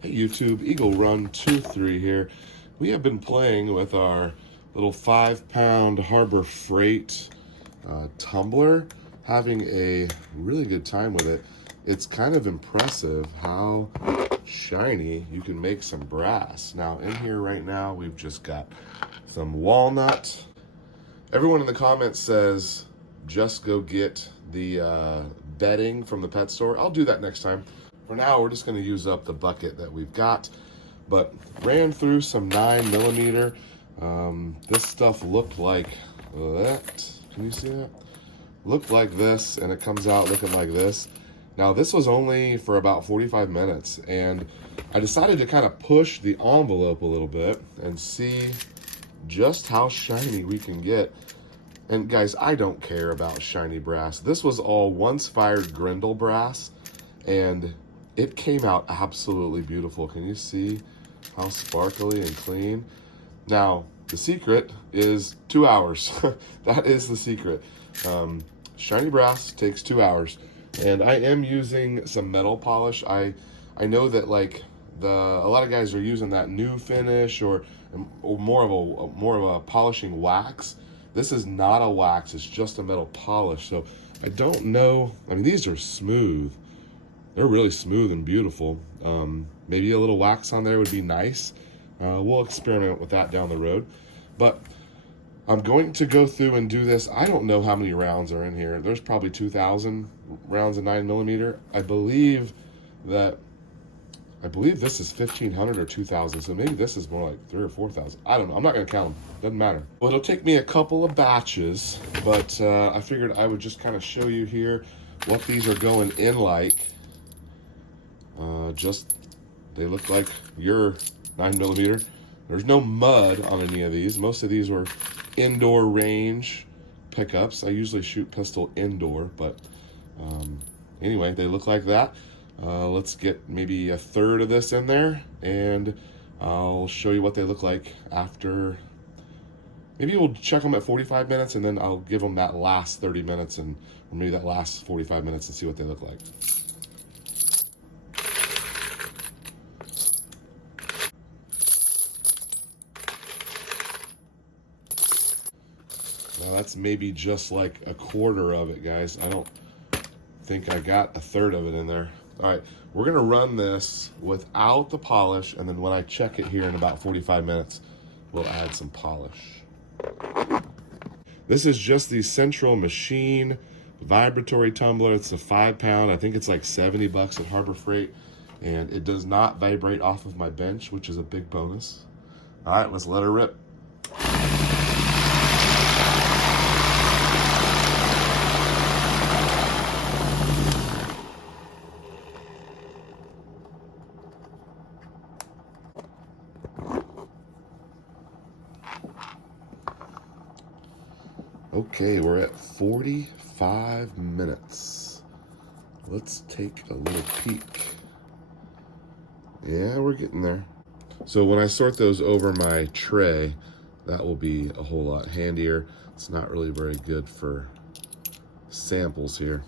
Hey YouTube, Eagle Run 23 here. We have been playing with our little 5-pound Harbor Freight tumbler, having a really good time with it. It's kind of impressive how shiny you can make some brass. Now in here right now we've just got some walnut. Everyone in the comments says just go get the bedding from the pet store. I'll do that next time. For now, we're just going to use up the bucket that we've got, but ran through some 9mm. This stuff looked like that. Can you see that? Looked like this, and it comes out looking like this. Now, this was only for about 45 minutes, and I decided to kind of push the envelope a little bit and see just how shiny we can get. And guys, I don't care about shiny brass. This was all once fired Grendel brass, and it came out absolutely beautiful. Can you see how sparkly and clean? Now, the secret is 2 hours. That is the secret. Shiny brass takes 2 hours. And I am using some metal polish. I know that like a lot of guys are using that new finish or more of a polishing wax. This is not a wax, it's just a metal polish. So I don't know. I mean, these are smooth. They're really smooth and beautiful. Maybe a little wax on there would be nice. We'll experiment with that down the road. But I'm going to go through and do this. I don't know how many rounds are in here. There's probably 2,000 rounds of 9mm. I believe this is 1,500 or 2,000. So maybe this is more like 3,000 or 4,000. I don't know. I'm not going to count them. Doesn't matter. Well, it'll take me a couple of batches, but I figured I would just kind of show you here what these are going in like. They look like your 9mm. There's no mud on any of these. Most of these were indoor range pickups. I usually shoot pistol indoor, but anyway, they look like that. Let's get maybe a third of this in there, and I'll show you what they look like after. Maybe we'll check them at 45 minutes, and then I'll give them that last 30 minutes, or maybe that last 45 minutes, and see what they look like. Now that's maybe just like a quarter of it, guys. I don't think I got a third of it in there. All right, we're gonna run this without the polish, and then when I check it here in about 45 minutes, we'll add some polish. This is just the Central Machine vibratory tumbler. It's a 5-pound. I think it's like 70 bucks at Harbor Freight, and it does not vibrate off of my bench, which is a big bonus. All right, let's let her rip. Okay, we're at 45 minutes. Let's take a little peek. Yeah, we're getting there. So when I sort those over my tray, that will be a whole lot handier. It's not really very good for samples here.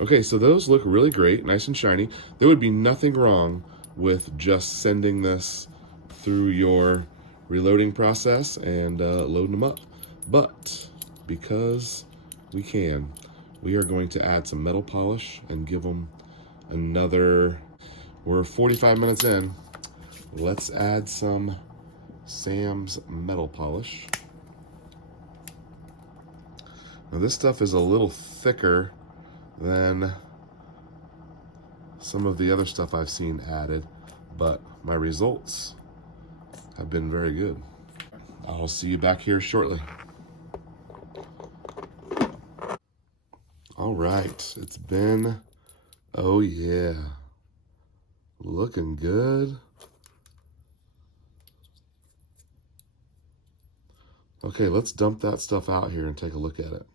Okay, so those look really great, nice and shiny. There would be nothing wrong with just sending this through your reloading process and loading them up. But because we can, we are going to add some metal polish and give them another. We're 45 minutes in. Let's add some Sam's metal polish. Now this stuff is a little thicker than some of the other stuff I've seen added, but my results have been very good. I'll see you back here shortly. All right, it's been, oh yeah, looking good. Okay, let's dump that stuff out here and take a look at it.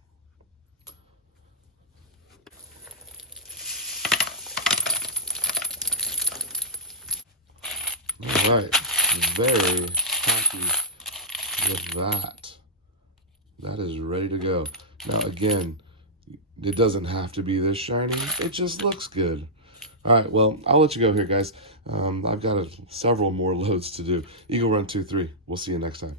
All right, very happy with that. That is ready to go. Now again, it doesn't have to be this shiny. It just looks good. All right, well, I'll let you go here, guys. I've got several more loads to do. Eagle run 2-3. We'll see you next time.